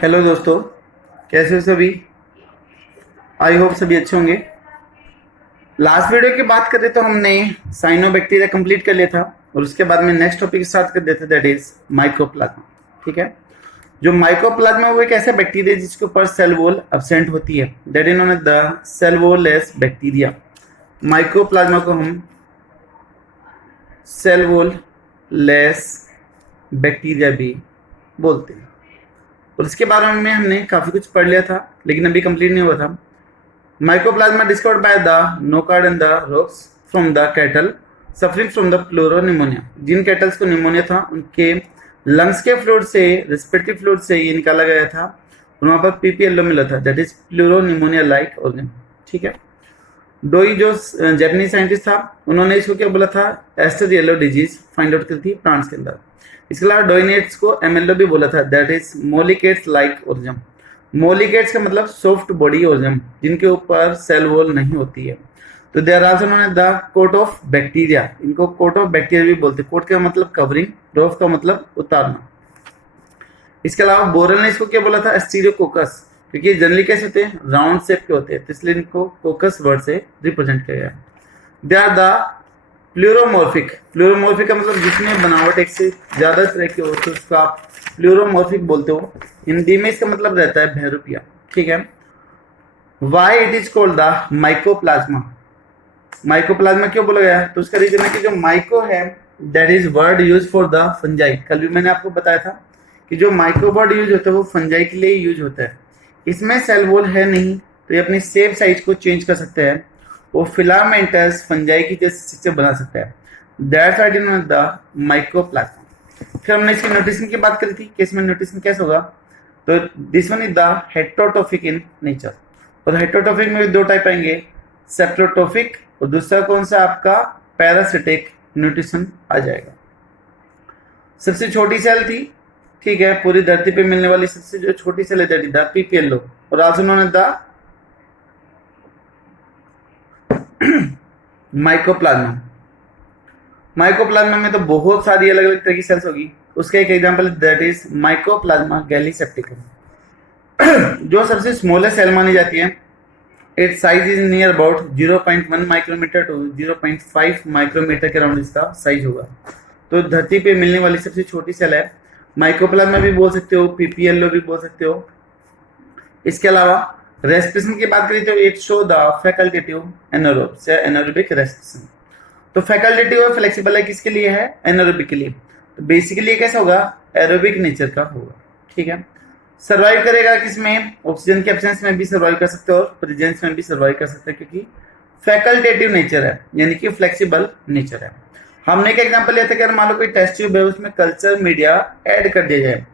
Hello दोस्तों, कैसे हो सभी। आई होप सभी अच्छे होंगे। लास्ट वीडियो की बात करें तो हमने साइनोबैक्टीरिया कंप्लीट कर लिया था और उसके बाद में नेक्स्ट टॉपिक स्टार्ट कर देते, दैट इज माइकोप्लाज्मा। ठीक है। जो माइकोप्लाज्मा है वो एक ऐसा बैक्टीरिया जिसके ऊपर सेल वॉल एब्सेंट होती है, that is known as the cell wall less bacteria. Mycoplasma को हम सेल वॉल लेस बैक्टीरिया भी बोलते हैं। और इसके बारे में हमने काफी कुछ पढ़ लिया था लेकिन अभी कंप्लीट नहीं हुआ था। Mycoplasma discovered by the knockout in the rocks from the cattle suffering from the pleuropneumonia। जिन कैटल्स को निमोनिया था उनके लंग्स के फ्लूइड से, रेस्पिरेटरी फ्लूइड से ये निकाला गया था और वहां पर पीपीएलओ मिला था, that is pleuropneumonia like organ. ठीक है। डोई जो जापानीज साइंटिस्ट था उन्होंने इसको क्या बोला था, aster yellow disease find out की थी प्लांट्स के अंदर। इसके अलावा डोइनेट्स को एमएलओ भी बोला था, दैट इज मोलिकेट्स लाइक ऑर्गन। मोलिकेट्स का मतलब सॉफ्ट बॉडी ऑर्गन जिनके ऊपर सेल वॉल नहीं होती है। तो there also known as the coat of bacteria. इनको कोट ऑफ बैक्टीरिया भी बोलते हैं। कोट का मतलब कवरिंग, डॉफ का मतलब उतारना। इसके अलावा बोरल ने इसको क्या बोला था, स्टीरियोकोकस, क्योंकि जनरली कैसे होते हैं, राउंड शेप के होते हैं, तो इसलिए इनको कोकस वर्ड से रिप्रेजेंट किया गया। They are the प्लूरोमॉर्फिक। प्लूरोमॉर्फिक का मतलब जिसमें बनावट एक से ज्यादा तरह की हो तो उसको आप प्लूरोमॉर्फिक बोलते हो। हिंदी में इसका मतलब रहता है बहरूपिया। ठीक है। Why it is called the mycoplasma. Mycoplasma क्यों बोला गया है, तो उसका रीजन है कि जो माइको है that is word use for the fungi. कल भी मैंने आपको बताया था कि जो माइक्रो वर्ड यूज होता है वो फंजाई के लिए यूज होता है। इसमें सेल वॉल है नहीं तो ये अपनी शेप साइज को चेंज कर सकते हैं। वो फिलामेंटस फंजाई की जैसे स्ट्रक्चर बना सकता है, that's why it is the mycoplasma. फिर हमने इसकी न्यूट्रिशन की बात करी थी कि इसमें न्यूट्रिशन कैसे होगा, तो this one is the heterotrophic in nature. और हेटरोट्रोफिक में भी दो टाइप आएंगे, सेप्टोट्रोफिक और दूसरा कौन सा आपका पैरासिटिक न्यूट्रिशन आ जाएगा। सबसे छोटी सेल थी, ठीक है, पूरी धरती पे मिलने वाली सबसे जो छोटी सेल है दैट इज द पीपीएलओ और also known as the mycoplasma. Mycoplasma में तो बहुत सारी अलग अलग तरह की सेल्स होगी। उसका एक example that is mycoplasma gallisepticum जो सबसे स्मॉलेस्ट सेल मानी जाती है। Its size is near about 0.1 micrometer to 0.5 micrometer के अराउंड इसका साइज होगा। तो धरती पे मिलने वाली सबसे छोटी सेल है। माइकोप्लाज्मा भी बोल सकते हो, पीपीएलओ भी बोल सकते हो। इसके अलावा रेस्पिरेशन की बात करें तो it show the facultative anaerobic respiration. तो फैकल्टेटिव और फ्लेक्सिबल है किसके लिए है, एनारोबिक के लिए। तो बेसिकली कैसा होगा, एरोबिक नेचर का होगा। ठीक है। सर्वाइव करेगा किसमें, ऑक्सीजन के एब्सेंस में भी सर्वाइव कर सकते हो और प्रेजेंस में भी सर्वाइव कर सकते हैं, क्योंकि फैकल्टेटिव नेचर है यानी कि फ्लेक्सिबल नेचर है। हमने एक एग्जांपल लिया था कि मान लो कोई टेस्ट ट्यूब है उसमें कल्चर मीडिया ऐड कर दिया जाए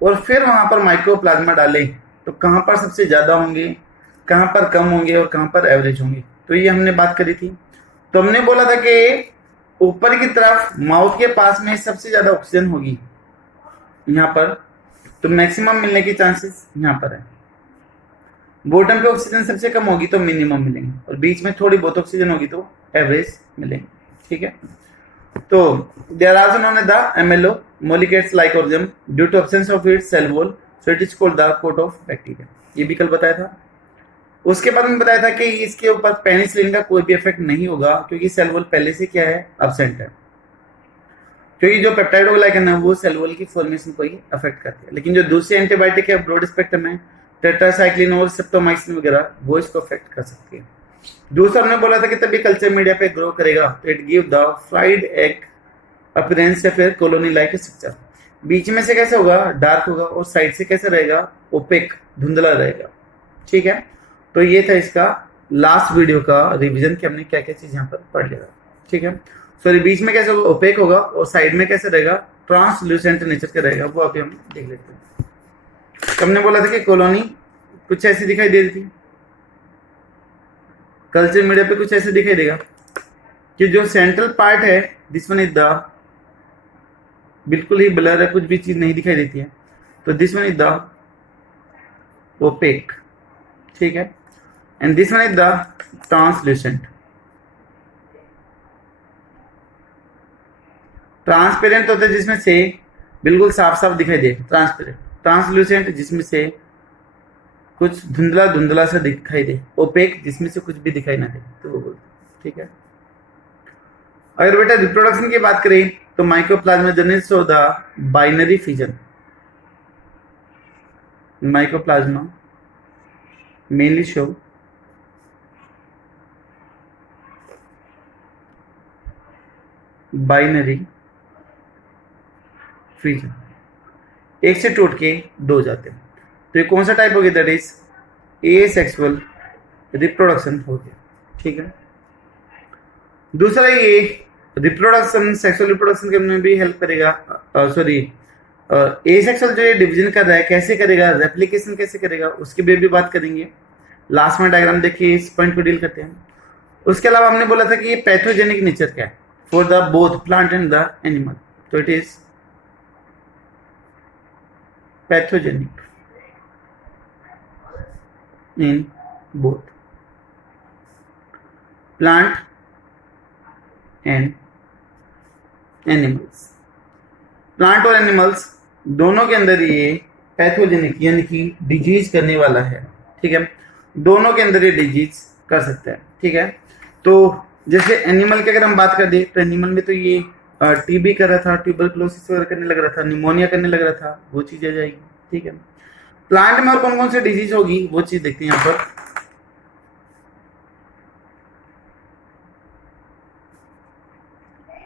और फिर वहां पर माइक्रोप्लाज्मा डालें तो कहां पर सबसे ज्यादा होंगे, कहां पर कम होंगे और कहां पर एवरेज होंगे। तो ये हमने बात करी थी। तो हमने बोला था कि ऊपर की तरफ माउथ के पास में सबसे ज्यादा ऑक्सीजन होगी यहाँ पर, तो मैक्सिमम मिलने की चांसेस यहाँ पर है। बॉटम पे ऑक्सीजन सबसे कम होगी तो मिनिमम मिलेंगे और बीच में थोड़ी बहुत ऑक्सीजन होगी तो एवरेज मिलेंगे। ठीक है। तो they are also known as the MLO molecules like organism due to absence of its cell wall, so it is called the coat of bacteria। ये भी कल बताया था। उसके बाद में बताया था कि इसके ऊपर पेनिसिलिन का कोई भी इफेक्ट नहीं होगा क्योंकि सेल वॉल पहले से क्या है, एब्सेंट है। क्योंकि जो पेप्टाइडोग्लाइकन है वो सेल वॉल की फॉर्मेशन को ही अफेक्ट करती है, लेकिन जो दूसरी एंटीबायोटिक है ब्रॉड स्पेक्ट्रम है, टेट्रासाइक्लिन और सेप्टोमाइसिन वगैरह, वो इसको अफेक्ट कर सकती है। दूसरा हमने बोला था कि तभी कल्चर मीडिया पे ग्रो करेगा तो it give the fried egg appearance या फिर कॉलोनी लाइक स्ट्रक्चर। बीच में से कैसे होगा, डार्क होगा और साइड से कैसे रहेगा, ओपेक, धुंधला रहेगा। ठीक है। तो ये था इसका लास्ट वीडियो का रिवीजन कि हमने क्या क्या चीज यहाँ पर पढ़ लिया। ठीक है। सॉरी, बीच में कैसे होगा, ओपेक होगा और साइड में कैसे रहेगा, ट्रांसल्यूसेंट नेचर का रहेगा। वो अभी हम देख लेते हैं। हमने बोला था कि कॉलोनी कुछ ऐसी दिखाई दे रही थी, कल्चर मीडिया पे कुछ ऐसे दिखाई देगा कि जो सेंट्रल पार्ट है दिस वन इज द, बिल्कुल ही ब्लर है, कुछ भी चीज नहीं दिखाई देती है, तो this one is the OPEC. ठीक है। And this one is the translucent. Transparent होता है जिसमें से बिल्कुल साफ साफ दिखाई दे, ट्रांसपेरेंट। ट्रांसल्यूसेंट जिसमें से कुछ धुंधला धुंधला सा दिखाई दे, ओपेक जिसमें से कुछ भी दिखाई ना दे, तो वो बोलते हैं। ठीक है। अगर बेटा रिप्रोडक्शन की बात करें तो mycoplasma generates of the binary fission. Mycoplasma mainly show binary fission, एक से टूट के दो जाते हैं। तो ये कौन सा टाइप हो गया? दैट इज एसेक्सुअल रिप्रोडक्शन हो गया। ठीक है। दूसरा ये रिप्रोडक्शन, सेक्सुअल रिप्रोडक्शन के में भी हेल्प करेगा। सॉरी, एसेक्सुअल जो ये डिवीजन कर रहा है कैसे करेगा, रेप्लिकेशन कैसे करेगा, उसके भी बात करेंगे। लास्ट में डायग्राम देखिए, इस पॉइंट को डील करते हैं। उसके अलावा हमने बोला था कि ये पैथोजेनिक नेचर क्या है for the both plant and the animal. तो it is pathogenic in both plant and animals. Plant और एनिमल्स दोनों के अंदर ये पैथोजेनिक यानी कि डिजीज करने वाला है। ठीक है। दोनों के अंदर ये डिजीज कर सकता है। ठीक है। तो जैसे एनिमल की अगर हम बात कर दे तो एनिमल में तो ये टीबी कर रहा था, ट्यूबरकुलोसिस वगैरह करने लग रहा था, निमोनिया करने लग रहा था, वो चीज आ जाएगी। ठीक है। प्लांट में और कौन कौन सी डिजीज होगी वो चीज देखते हैं यहाँ पर।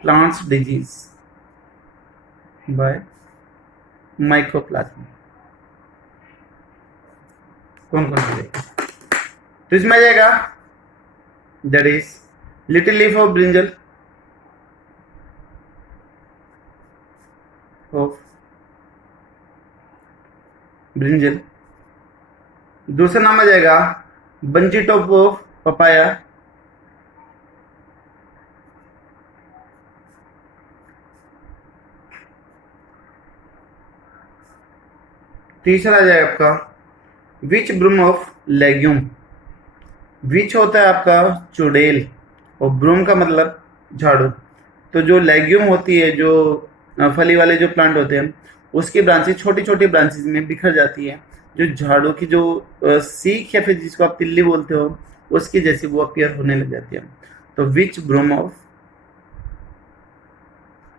प्लांट्स डिजीज बाय माइकोप्लाज्मा, कौन कौन सी देगा? तो इसमें आ जाएगा that is little leaf of brinjal, दूसरा नाम आ जाएगा बंची टॉप ऑफ पपाया, तीसरा आ जाएगा आपका विच ब्रूम ऑफ लेग्यूम। विच होता है आपका चुड़ैल और ब्रूम का मतलब झाड़ू। तो जो लेग्यूम होती है, जो फली वाले जो प्लांट होते हैं, उसकी ब्रांचेस छोटी छोटी ब्रांचेस में बिखर जाती है, जो झाड़ू की जो सीख या फिर जिसको आप तिल्ली बोलते हो उसकी जैसी वो अपीयर होने लग जाती है। तो witch broom of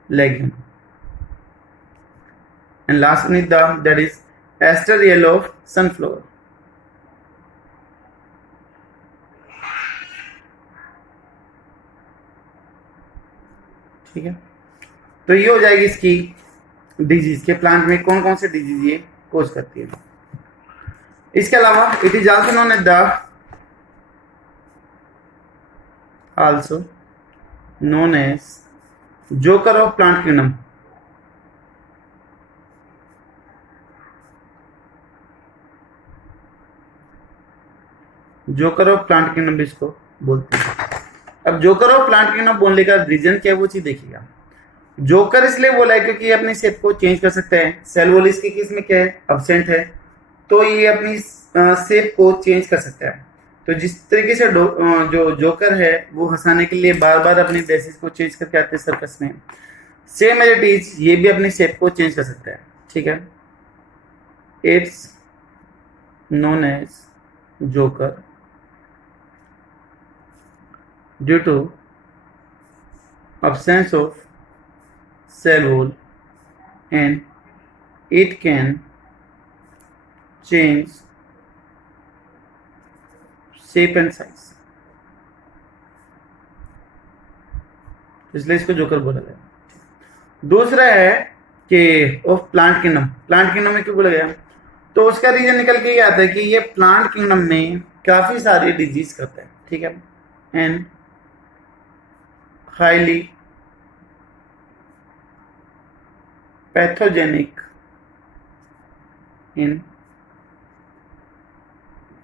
legume. And last one is that is aster yellow of sunflower. ठीक है। तो ये हो जाएगी इसकी डिजीज के प्लांट में कौन कौन से डिजीज ये कोज करती है। इसके अलावा it is also known as joker of plant kingdom. Joker of plant kingdom भी इसको बोलते हैं। अब जोकर ऑफ प्लांट किंगडम बोलने का रीजन क्या है वो चीज देखिएगा। जोकर इसलिए बोला है क्योंकि ये अपनी शेप को चेंज कर सकता है। सेल वॉल इसके केस में क्या है? अब्सेंट है, तो ये अपनी शेप को चेंज कर सकता है। तो जिस तरीके से जो जोकर है वो हंसाने के लिए बार बार अपनी ड्रेसेस को चेंज करके आते हैं सर्कस में, सेम एज इट इज ये भी अपनी शेप को चेंज कर सकता है। ठीक है। It's known as joker due to absence of cell wall and it can change shape and size, इसलिए इसको जोकर बोला गया। दूसरा है कि of plant kingdom. Plant kingdom में क्यों बोला गया? तो उसका रीजन निकल के ये आता है कि ये प्लांट किंगडम में काफी सारी डिजीज करता है। ठीक है। And highly pathogenic in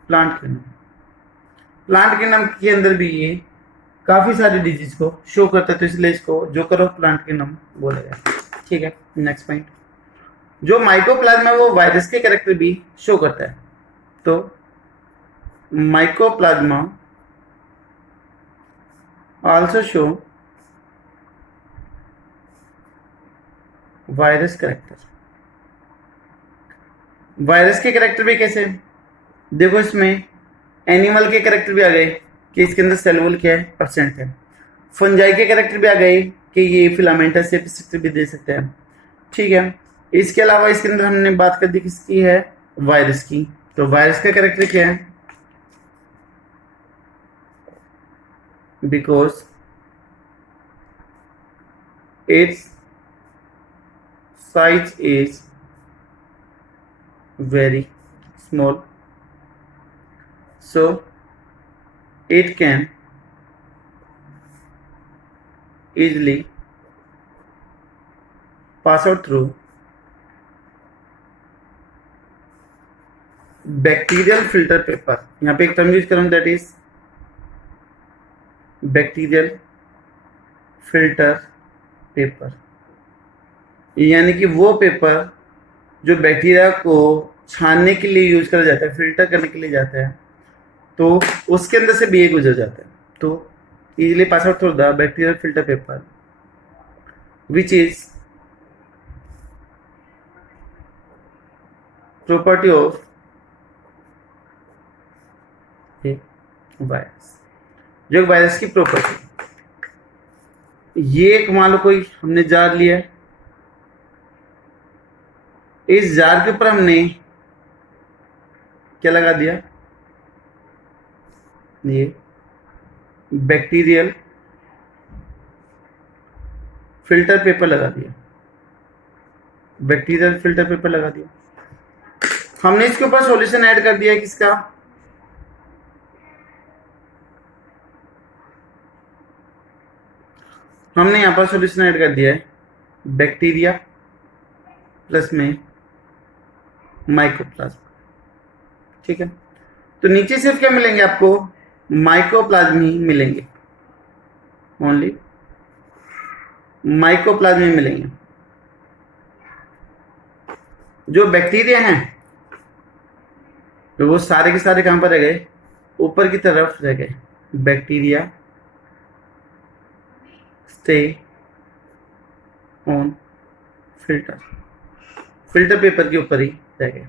plant kingdom. Plant kingdom के अंदर भी ये काफी सारी डिजीज को शो करता है, तो इसलिए इसको जोकर ऑफ प्लांट किंगडम बोला गया। ठीक है। नेक्स्ट पॉइंट, जो माइकोप्लाज्मा वो वायरस के कैरेक्टर भी शो करता है। तो mycoplasma also show virus character. Virus के कैरेक्टर भी कैसे, देखो इसमें एनिमल के कैरेक्टर भी आ गए कि इसके अंदर सेल वॉल क्या है, परसेंट है। फंजाई के कैरेक्टर भी आ गए कि ये फिलामेंटस से स्ट्रक्चर भी दे सकते हैं, ठीक है। इसके अलावा इसके अंदर हमने बात कर दी किसकी है, वायरस की। तो वायरस का कैरेक्टर क्या है, because it's size is very small, so it can easily pass out through bacterial filter paper। यहाँ पे एक टर्म यूज कर रहा हूँ, that is bacterial filter paper, यानी कि वो पेपर जो बैक्टीरिया को छानने के लिए यूज करा जाता है, फिल्टर करने के लिए जाता है, तो उसके अंदर से भी ये गुजर जाता है। तो easily pass out through the bacterial filter paper which is property of virus, जो वायरस की प्रॉपर्टी। ये एक मान लो कोई हमने जार लिया है, इस जार के ऊपर हमने क्या लगा दिया, ये बैक्टीरियल फिल्टर पेपर लगा दिया, बैक्टीरियल फिल्टर पेपर लगा दिया। हमने इसके ऊपर सॉल्यूशन ऐड कर दिया किसका, हमने यहां पर सॉल्यूशन ऐड कर दिया है बैक्टीरिया प्लस में माइकोप्लाज्म, ठीक है। तो नीचे सिर्फ क्या मिलेंगे आपको, माइकोप्लाज्म ही मिलेंगे, ओनली माइकोप्लाज्म ही मिलेंगे। जो बैक्टीरिया हैं तो वो सारे के सारे कहां पर रह गए, ऊपर की तरफ रह गए। Bacteria stay on filter paper के ऊपर ही रह गए।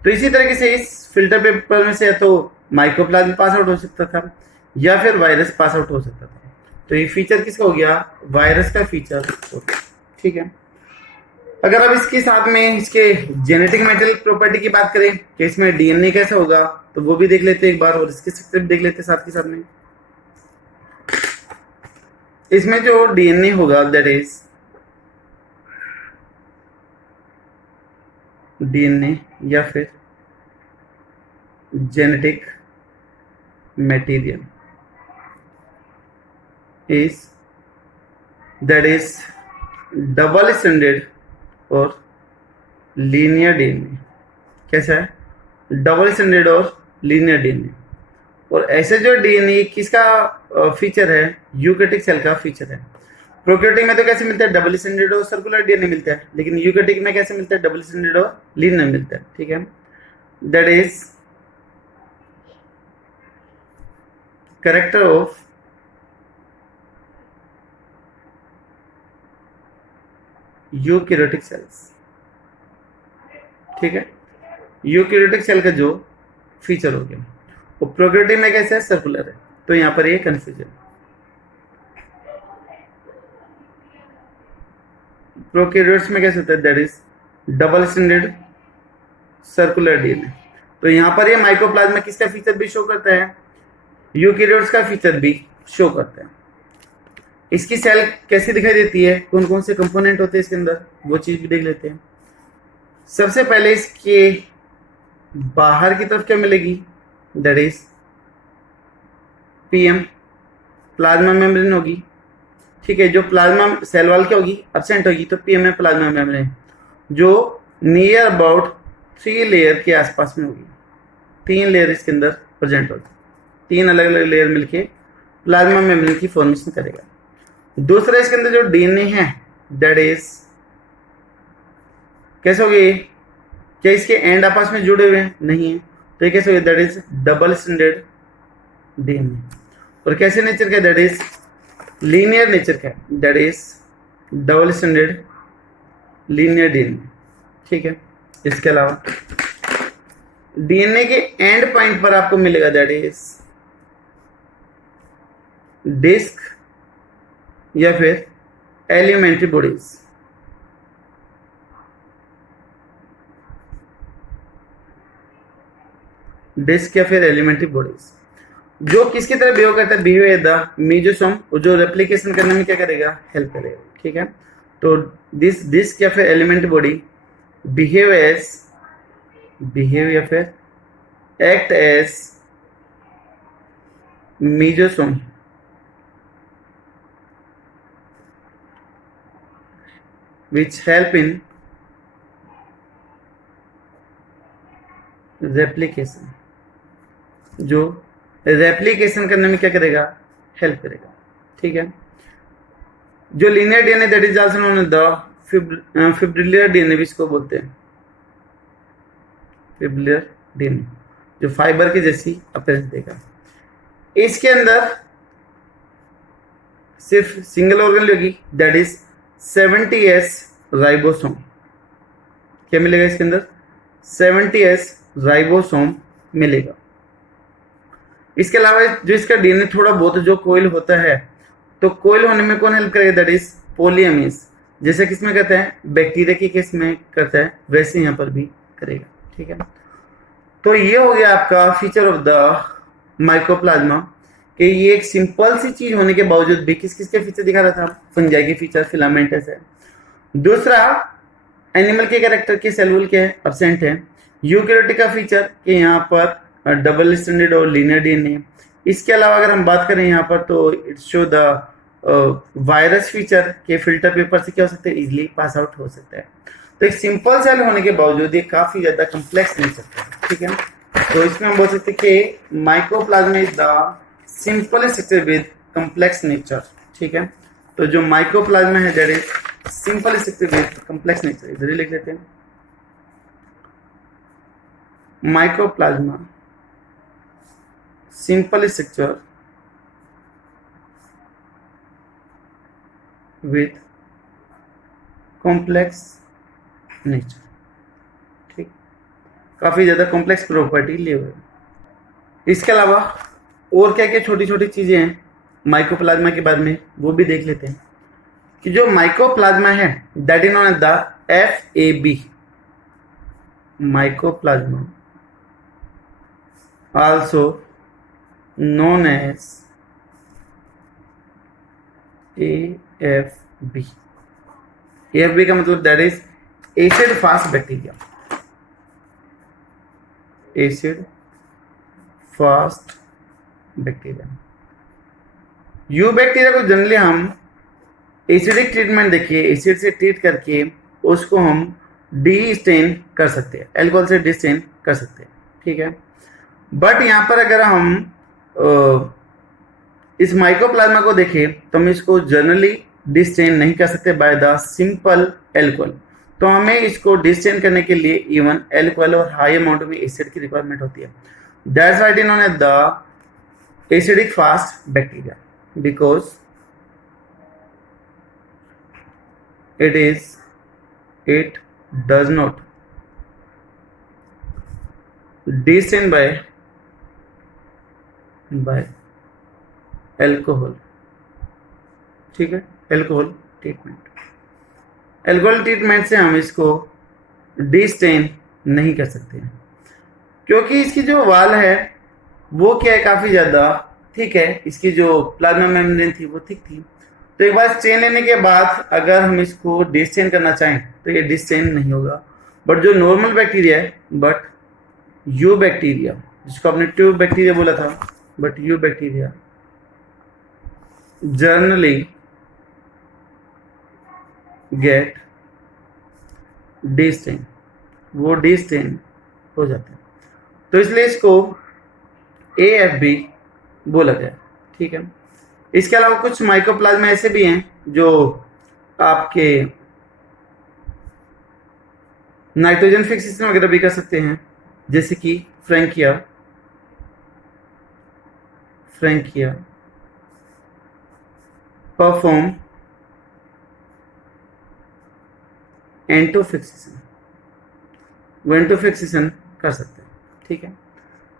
तो इसी तरीके से इस फिल्टर पेपर में से या तो माइकोप्लाज्म पास आउट हो सकता था या फिर वायरस पास आउट हो सकता था। तो ये फीचर किसका हो गया, वायरस का फीचर हो गया, ठीक है। अगर अब इसके साथ में इसके जेनेटिक मेटेरियल प्रॉपर्टी की बात करें कि इसमें डीएनए कैसा होगा, तो वो भी देख लेते हैं एक बार, और इसके स्ट्रक्चर भी देख लेते हैं साथ के साथ में। इसमें जो डीएनए होगा दैट इज डीएनए या फिर genetic material is that is double standard और लीनियर डीएनए। कैसा है, डबल स्टैंडर्ड और लीनियर डीएनए। और ऐसे जो डीएनए किसका फीचर है, यूकेरियोटिक सेल का फीचर है। प्रोकैरियोटिक में तो कैसे मिलता है, डबल स्टैंडर्ड और सर्कुलर डीएनए मिलता है, लेकिन यूकेरियोटिक में कैसे मिलता है, डबल स्टैंडर्ड और लीनियर मिलता है, ठीक है। That is character of eukaryotic sales, ठीक है। यूकेरियोटिक सेल का जो फीचर हो गया, वो प्रोकैरियोटिक में कैसे है, सर्कुलर है। तो यहां पर ये कंफ्यूजन, प्रोकैरियोट्स में कैसे होता है, that is double standard circular DNA. तो यहां पर ये माइकोप्लाज्म में किसका फीचर भी शो करता है, यूकेरियोट्स का फीचर भी शो करता है। इसकी सेल कैसी दिखाई देती है, कौन कौन से कंपोनेंट होते हैं इसके अंदर, वो चीज भी देख लेते हैं। सबसे पहले इसके बाहर की तरफ क्या मिलेगी, that is PM, plasma membrane होगी, ठीक है। जो प्लाज्मा सेल वॉल क्या होगी, एब्सेंट होगी, तो पीएम में प्लाज्मा मेम्ब्रेन जो नियर अबाउट 3 लेयर के आसपास में होगी। 3 लेयर इसके अंदर प्रेजेंट होगी, 3 अलग अलग लेयर मिलके प्लाज्मा मेम्ब्रेन की फॉर्मेशन करेगा। दूसरा इसके अंदर जो डीएनए है दैट इज कैसे हो गए, क्या इसके एंड आपस में जुड़े हुए हैं, नहीं है, तो ये कैसे हो गए, that is double standard DNA. और कैसे नेचर का, दैट इज लीनियर नेचर का, that is double standard linear DNA, ठीक है। इसके अलावा डीएनए के एंड पॉइंट पर आपको मिलेगा, दैट इज डिस्क या फिर एलिमेंट्री बॉडीज। डिस्क या फिर एलिमेंट्री बॉडीज जो किसकी तरह बिहेव करता है, बिहेव एज द मीजोसोम, जो रेप्लिकेशन करने में क्या करेगा, हेल्प करेगा। ठीक है, तो दिस डिस्क या फिर एलिमेंट्री बॉडी बिहेव या फिर act as mesosome which help in replication, जो रेप्लिकेशन करने में क्या करेगा, हेल्प करेगा। ठीक है, जो linear DNA that is also known as the fibrillar DNA भी इसको बोलते हैं, फिब्रिलर डीएनए, जो फाइबर की जैसी अपीयरेंस देगा। इसके अंदर सिर्फ सिंगल ऑर्गन होगी, दैट इज 70S राइबोसोम। क्या मिलेगा इसके अंदर, 70S राइबोसोम मिलेगा। इसके अलावा जो इसका डीएनए थोड़ा बहुत जो कोइल होता है, तो कोइल होने में कौन हेल्प करेगा, दैट इज पोलियमीज। जैसे किसमें करता है, बैक्टीरिया के केस में करता है, वैसे यहाँ पर भी करेगा। ठीक है, तो ये हो गया आपका फीचर ऑफ द माइकोप्लाज्मा, कि ये एक सिंपल सी चीज होने के बावजूद भी किस किस के फीचर दिखा रहा था, फंजाई के फीचर, फिलामेंटस है। दूसरा, एनिमल के कैरेक्टर के सेलुल के एब्सेंट है। यूकैरियोटिक का फीचर कि यहाँ पर डबल स्टैंडर्ड और लीनियर डीएनए। इसके अलावा अगर हम बात करें यहाँ पर, तो it show the virus feature के फिल्टर पेपर से क्या हो सकता है, इजिली पास आउट हो सकता है। तो एक सिंपल सेल होने के बावजूद ये काफी ज्यादा कम्प्लेक्स नहीं सकता है। ठीक है, तो इसमें हम बोल सकते हैं कि mycoplasma is the simple structure with complex nature. ठीक है, तो जो माइकोप्लाज्मा है that is simple structure with complex nature, इधर ही लिख लेते हैं। Mycoplasma simple structure with complex nature. ठीक, काफी ज्यादा कॉम्प्लेक्स प्रॉपर्टी लिए हुए। इसके अलावा और क्या क्या छोटी छोटी चीजें हैं माइकोप्लाज्मा के बारे में, वो भी देख लेते हैं। कि जो माइकोप्लाज्मा है that is known as the FAB, mycoplasma also known as AFB। AFB का मतलब that is acid fast bacteria, acid fast bacteria. Eubacteria को जनरली हम एसिडिक ट्रीटमेंट देखिए, एसिड से ट्रीट करके उसको हम डी स्टेन कर सकते हैं, अल्कोहल से डी स्टेन कर सकते हैं। ठीक है, बट यहाँ पर अगर हम इस माइकोप्लाज्मा को देखें तो हम इसको जनरली डी स्टेन नहीं कर सकते बाय द सिंपल अल्कोहल। तो हमें इसको डी स्टेन करने के लिए इवन अल्कोहल और हाई अमाउंट में एसिड की रिक्वायरमेंट होती है। That's why it is known as the acidic fast bacteria, because it does not descend by alcohol। ठीक है, अल्कोहल ट्रीटमेंट से हम इसको डिस्टेन नहीं कर सकते हैं, क्योंकि इसकी जो वाल है वो क्या है, काफी ज्यादा ठीक है। इसकी जो प्लाज्मा मेम्ब्रेन थी वो ठीक थी, तो एक बार स्टेन लेने के बाद अगर हम इसको डिस्टेन करना चाहें तो ये डिस्टेन नहीं होगा। बट जो नॉर्मल बैक्टीरिया है, बट यू बैक्टीरिया, जिसको आपने ट्यूब बैक्टीरिया बोला था, but eubacteria generally get destain, वो डिस्टेन हो जाते हैं, तो इसलिए इसको AFB बोला गया। ठीक है, इसके अलावा कुछ माइकोप्लाज्मा ऐसे भी हैं जो आपके नाइट्रोजन फिक्सेशन वगैरह भी कर सकते हैं, जैसे कि फ्रैंकिया परफॉर्म एंटोफिक्सेशन, वो एंटोफिक्सेशन कर सकते हैं। ठीक है,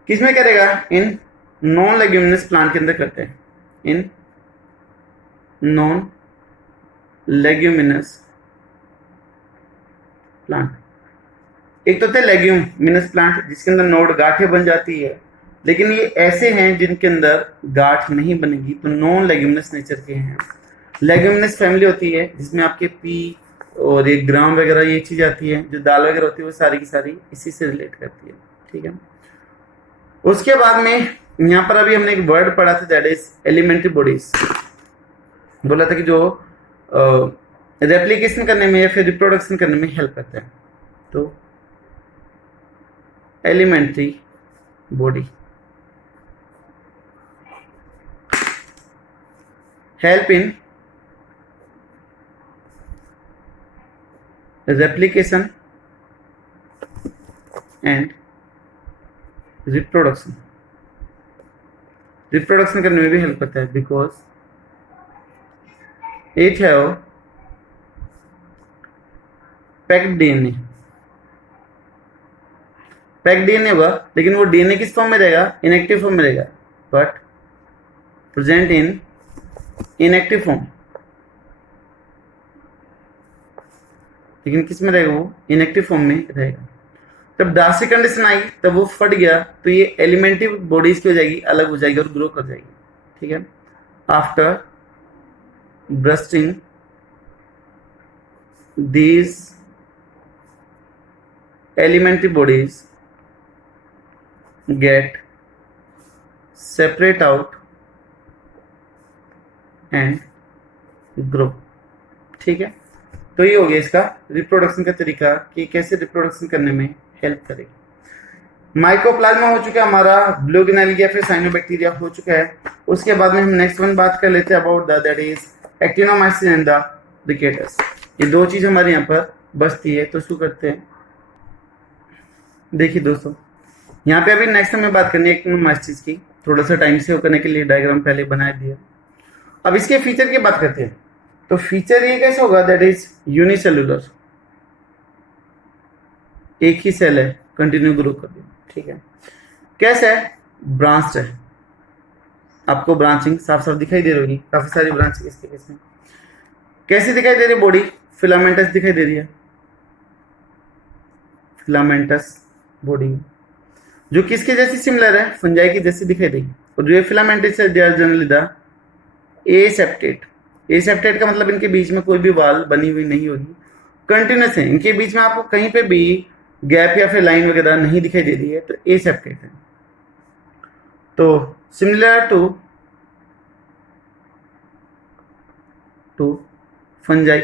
किसमें करेगा? इन नॉन लेग्यूमिनस प्लांट के अंदर करते हैं, इन नॉन लेग्यूमिनस प्लांट। एक तो थे लेग्यूमिनस प्लांट जिसके अंदर नोड गांठें बन जाती है, लेकिन ये ऐसे हैं जिनके अंदर गांठ नहीं बनेगी, तो नॉन लेग्यूमिनस नेचर के हैं। लेग्यूमिनस फैमिली होती है जिसमें आपके पी और ये ग्राम वगैरह ये चीज आती है, जो दाल वगैरह होती है वो सारी की सारी इसी से रिलेट करती है, ठीक है। उसके बाद में यहाँ पर अभी हमने एक वर्ड पढ़ा था, दैट इज एलिमेंट्री बॉडीज। बोला था कि जो रेप्लिकेशन करने में या फिर रिप्रोडक्शन करने में हेल्प करता है, तो elementary body help in replication and reproduction। Reproduction करने में भी हेल्प करता है, because it have packed DNA. Packed DNA हुआ, लेकिन वो डीएनए किस फॉर्म में रहेगा? इनएक्टिव फॉर्म में रहेगा, but present in inactive form. लेकिन किस में रहेगा? वो इनएक्टिव फॉर्म में रहेगा। जब ड्रास्टिक कंडीशन आई तब वो फट गया, तो ये एलिमेंट्री बॉडीज की हो जाएगी, अलग हो जाएगी और ग्रो कर जाएगी, ठीक है। After bursting these elementary bodies get separate out and grow, ठीक है। तो ये हो गया इसका रिप्रोडक्शन का तरीका कि कैसे रिप्रोडक्शन करने में हेल्प करेगी। माइकोप्लाज्मा हो चुका है हमारा, ब्लू गिनेलिया फिर साइनोबैक्टीरिया हो चुका है। उसके बाद में हम नेक्स्ट वन बात कर लेते हैं about that is actinomycin and the brickets. ये दो चीज हमारे यहाँ पर बचती है, तो शुरू करते हैं। देखिए दोस्तों, यहाँ पे अभी नेक्स्ट हमें बात करनी है एक्टिनोमाइसिन की, थोड़ा सा टाइम सेव करने के लिए डायग्राम पहले बना दिया। अब इसके फीचर की बात करते हैं, तो फीचर ये कैसे होगा? दैट इज यूनिसेलुलर, एक ही सेल है, कंटिन्यू ग्रो कर दिया, ठीक है। कैसे है? ब्रांच है, आपको ब्रांचिंग साफ साफ दिखाई दे रही होगी, काफी सारी ब्रांच इसके केस में। कैसी दिखाई दे रही है? बॉडी फिलामेंटस दिखाई दे रही है, फिलामेंटस बॉडी जो किसके जैसी सिमिलर है? फंजाई की जैसी दिखाई देगी। और जो ये फिलामेंटस है, they are generally the aseptate. Aseptate का मतलब इनके बीच में कोई भी वाल बनी हुई नहीं होगी, कंटिन्यूस है, इनके बीच में आपको कहीं पे भी गैप या फिर लाइन वगैरह नहीं दिखाई दे रही है, तो एसेप्टेट है। तो सिमिलर टू फंजाई,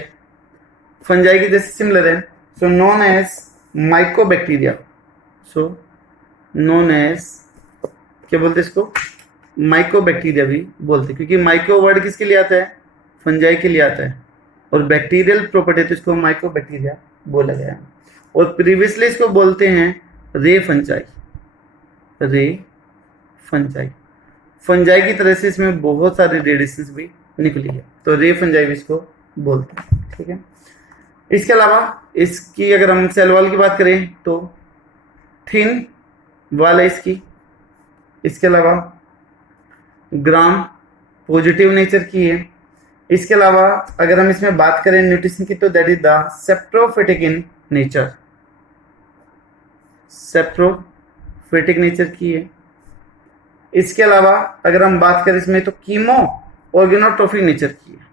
फंजाई की जैसे सिमिलर है, so known as mycobacteria. So known as क्या बोलते हैं इसको? माइकोबैक्टीरिया भी बोलते, क्योंकि माइक्रो वर्ड किसके लिए आता है? फंजाई के लिए आता है, और बैक्टीरियल प्रॉपर्टी तो इसको माइकोबैक्टीरिया बोला गया है। और प्रीवियसली इसको बोलते हैं रे फंजाई, रे फंजाई। फंजाई की तरह से इसमें बहुत सारी रेडिएशंस भी निकली है, तो रे फंजाई भी इसको बोलते हैं, ठीक है। इसके अलावा इसकी अगर हम सेल वॉल की बात करें तो थिन वॉल है इसकी। इसके अलावा ग्राम पॉजिटिव नेचर की है। इसके अलावा अगर हम इसमें बात करें न्यूट्रिशन की, तो that is the saprophytic in nature, saprophytic nature की है। इसके अलावा अगर हम बात करें इसमें, तो कीमो ऑर्गेनोट्रोफिक नेचर की है,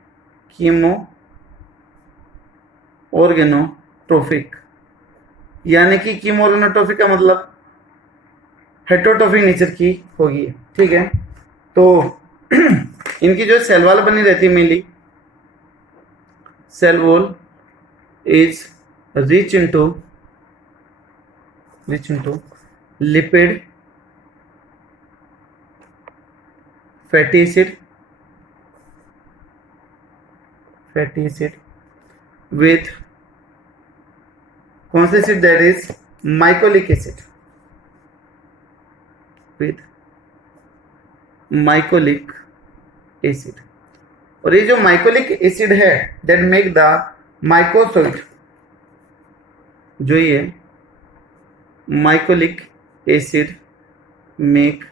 कीमो ऑर्गेनोट्रोफिक, यानी कि कीमो ऑर्गेनोट्रोफिक का मतलब हेटरोट्रोफिक नेचर की होगी, ठीक है। तो इनकी जो सेल वॉल बनी रहती है, mainly cell wall is rich into lipid, fatty acid with कौन सा acid? That is mycolic acid, with mycolic acid. और ये जो माइकोलिक एसिड है, दैट मेक द माइकोसोइड, जो ये माइकोलिक एसिड मेक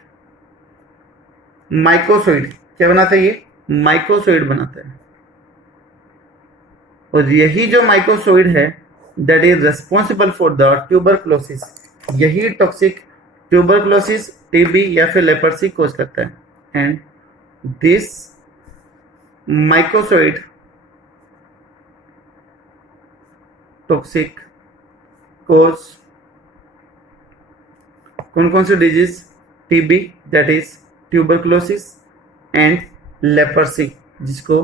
माइकोसोइड। क्या बनाता है ये? माइकोसोइड बनाता है। और यही जो माइकोसोइड है that is responsible for the tuberculosis. यही टॉक्सिक ट्यूबरक्लोसिस, टीबी या फिर लेपर्सी कोज करता है। एंड दिस माइकोसोइड टॉक्सिक कोज कौन कौन से disease? TB that is tuberculosis and leprosy जिसको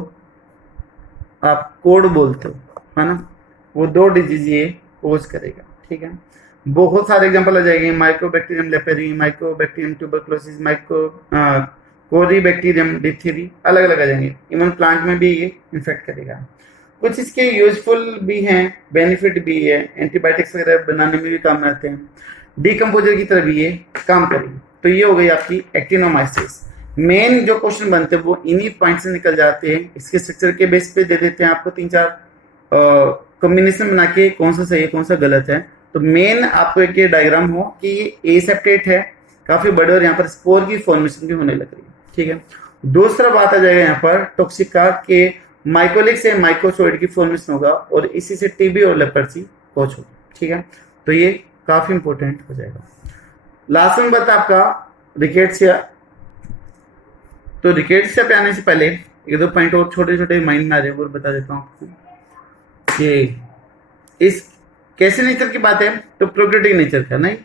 आप कोड बोलते हो, है ना, वो दो डिजीज ये कोज करेगा। ठीक है, बहुत सारे एग्जांपल आ जाएंगे, माइकोबैक्टीरियम लेपेरी, माइकोबैक्टीरियम ट्यूबरक्लोसिस, कोरीबैक्टीरियम डिथेरी, अलग अलग आ जाएंगे। इवन प्लांट में भी ये इन्फेक्ट करेगा। कुछ इसके यूजफुल भी हैं, बेनिफिट भी है, एंटीबायोटिक्स वगैरह बनाने में भी काम में आते हैं, डीकम्पोजर की तरह भी ये काम करेगी। तो ये हो गई आपकी एक्टिनोमाइसिस। मेन जो क्वेश्चन बनते हैं वो इन्हीं पॉइंट से निकल जाते हैं। इसके स्ट्रक्चर के बेस पे दे देते हैं आपको 3-4 कॉम्बिनेशन बना के कौन सा सही है कौन सा गलत है। तो मेन आपको एक ये डायग्राम हो कि ये एसेप्टेट है काफी बड़े और यहाँ पर स्पोर की फॉर्मेशन भी होने लग रही है। ठीक है, दूसरा बात आ जाएगा यहाँ पर टॉक्सिक का के माइकोलिक से माइकोसोइड की फॉर्मेशन होगा और इसी से टीबी और लेपर्सी कोच होगी। ठीक है, तो ये काफी इंपॉर्टेंट हो जाएगा। लास्ट नंबर था आपका रिकेट्सिया। तो रिकेट्सिया पे आने से पहले एक दो पॉइंट और छोटे छोटे माइंड में आ रहे हैं वो बता देता हूँ आपको कि इस कैसे नेचर की बात है। तो प्रोक्रेटिक नेचर का, नहीं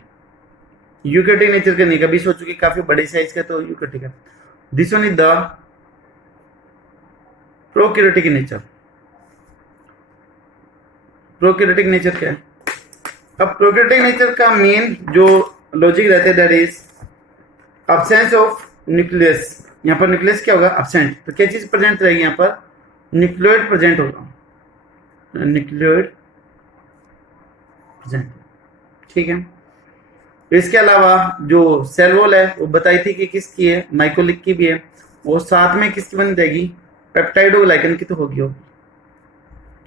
यूकेटिक नेचर का नहीं। कभी सोचो कि काफी बड़े साइज का तो यूकेटिक है। This one is the प्रोक्रेटिक nature. प्रोक्रेटिक nature क्या है? अब प्रोक्रेटिक नेचर का मेन जो लॉजिक रहता है that is absence of nucleus. यहाँ पर न्यूक्लियस क्या होगा? अब्सेंट। तो क्या चीज प्रेजेंट रहेगी? यहाँ पर न्यूक्लियोइड प्रेजेंट होगा, न्यूक्लियोइड प्रेजेंट। ठीक है, इसके अलावा जो सेल वॉल है वो बताई थी कि किसकी है, माइकोलिक की भी है, और साथ में किसकी बन जाएगी? पेप्टाइडोग्लाइकन की तो होगी।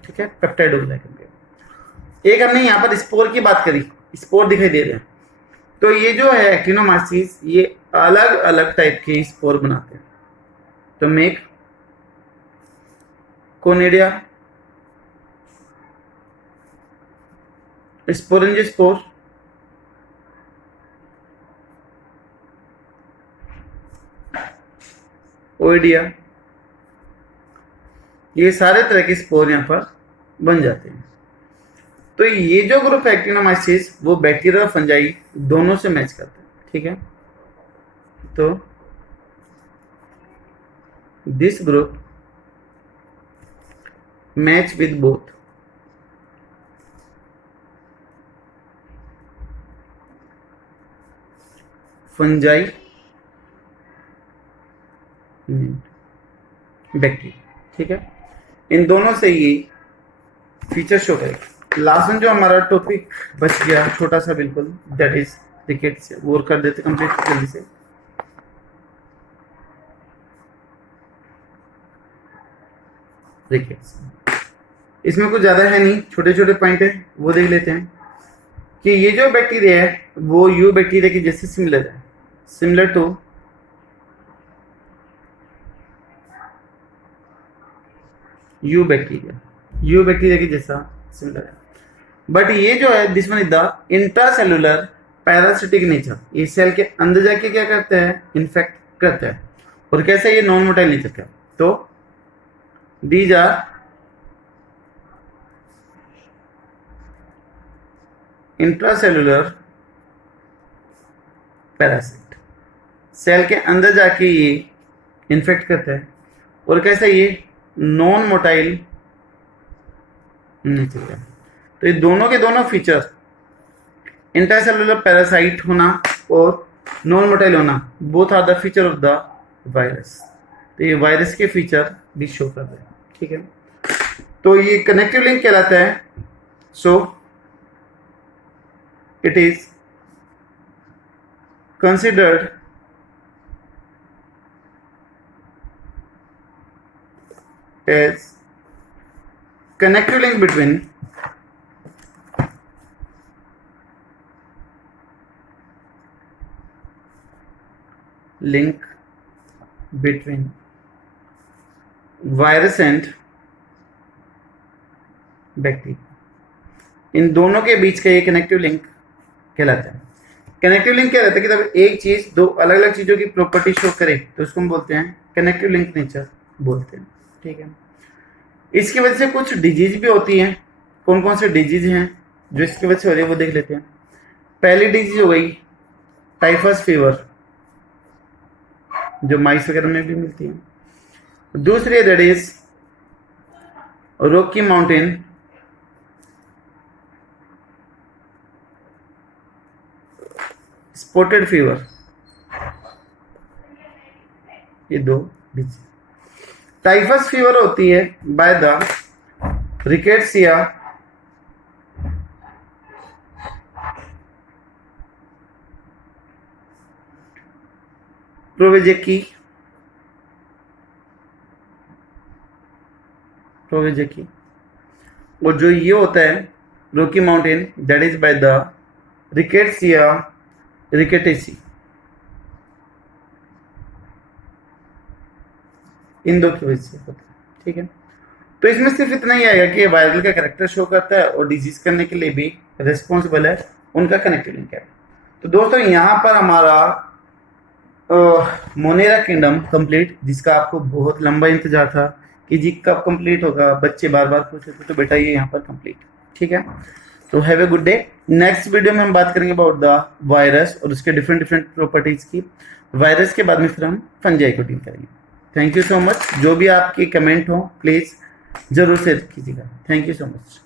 ठीक है, पेप्टाइडोग्लाइकन की। एक हमने यहाँ पर स्पोर की बात करी, स्पोर दिखाई दे रहे हैं। तो ये जो है एक्टिनोमाइसिस ये अलग अलग टाइप के स्पोर बनाते हैं। तो मेक कोनिडिया, स्पोरेंजियोस्पोर, ओइडिया, ये सारे तरह के स्पोर यहाँ पर बन जाते हैं। तो ये जो ग्रुप है एक्टिनोमाइसिस वो बैक्टीरिया और फंजाई दोनों से मैच करते हैं। ठीक है, तो this group match with both fungi bacteria. ठीक है, इन दोनों से ये फीचर शो करेगा। लास्ट में जो हमारा टॉपिक बच गया छोटा सा बिल्कुल, दैट इज रिकेट्स। वो कर देते कंप्लीट जल्दी से। रिकेट्स इसमें कुछ ज्यादा है नहीं, छोटे छोटे पॉइंट है वो देख लेते हैं कि ये जो बैक्टीरिया है वो यू बैक्टीरिया की जैसे सिमिलर है, सिमिलर टू यू बैक्टीरिया की जैसा सिमिलर है। बट ये जो है this one is the intracellular parasitic nature. ये सेल के अंदर जाके क्या करता है? इन्फेक्ट करता है। और कैसे? ये नॉन मोटाइल नेचर का। तो these are intracellular parasite. Cell के अंदर जाके ये इन्फेक्ट करता है। और कैसे? ये नॉन मोटाइल नेचर का। तो ये दोनों के दोनों फीचर, इंट्रासेलुलर पैरासाइट होना और नॉन मोटाइल होना, both are the feature of the virus. तो ये वायरस के फीचर भी शो कर रहे हैं। ठीक है, तो ये कनेक्टिव लिंक कहलाता है। So it is considered as connective link between link between virus and bacteria, इन दोनों के बीच का ये कनेक्टिव लिंक कहलाता है। कनेक्टिव लिंक क्या रहता है कि जब एक चीज दो अलग अलग चीजों की प्रॉपर्टी शो करे तो उसको हम बोलते हैं कनेक्टिव लिंक नेचर बोलते हैं। ठीक है, इसकी वजह से कुछ डिजीज भी होती हैं। कौन कौन से डिजीज हैं जो इसकी वजह से हो रही है वो देख लेते हैं। पहली डिजीज हो गई टाइफस फीवर, जो माइस वगैरह में भी मिलती है। दूसरी that is Rocky mountain spotted fever, ये दो डिजीज। टाइफस फीवर होती है बाय द रिकेट्सिया प्रोवेजेकी और जो ये होता है rocky mountain that is by the rickettsia rickettsii, इन दो की वजह से होता है। ठीक है, तो इसमें सिर्फ इतना ही आएगा कि वायरल का कैरेक्टर शो करता है और डिजीज करने के लिए भी रिस्पॉन्सिबल है, उनका कनेक्टिव लिंक है। तो दोस्तों यहाँ पर हमारा मोनेरा किंगडम कंप्लीट, जिसका आपको बहुत लंबा इंतजार था कि जी कब कंप्लीट होगा, बच्चे बार बार पूछे थे, तो बेटा ये यहाँ पर कंप्लीट। ठीक है, तो have a good day. Next video में हम बात करेंगे अबाउट द वायरस और उसके डिफरेंट डिफरेंट प्रॉपर्टीज की। वायरस के बाद में फिर हम फंजाई को डील करेंगे। Thank you so much. जो भी आपकी कमेंट हो प्लीज जरूर शेयर कीजिएगा। Thank you so much.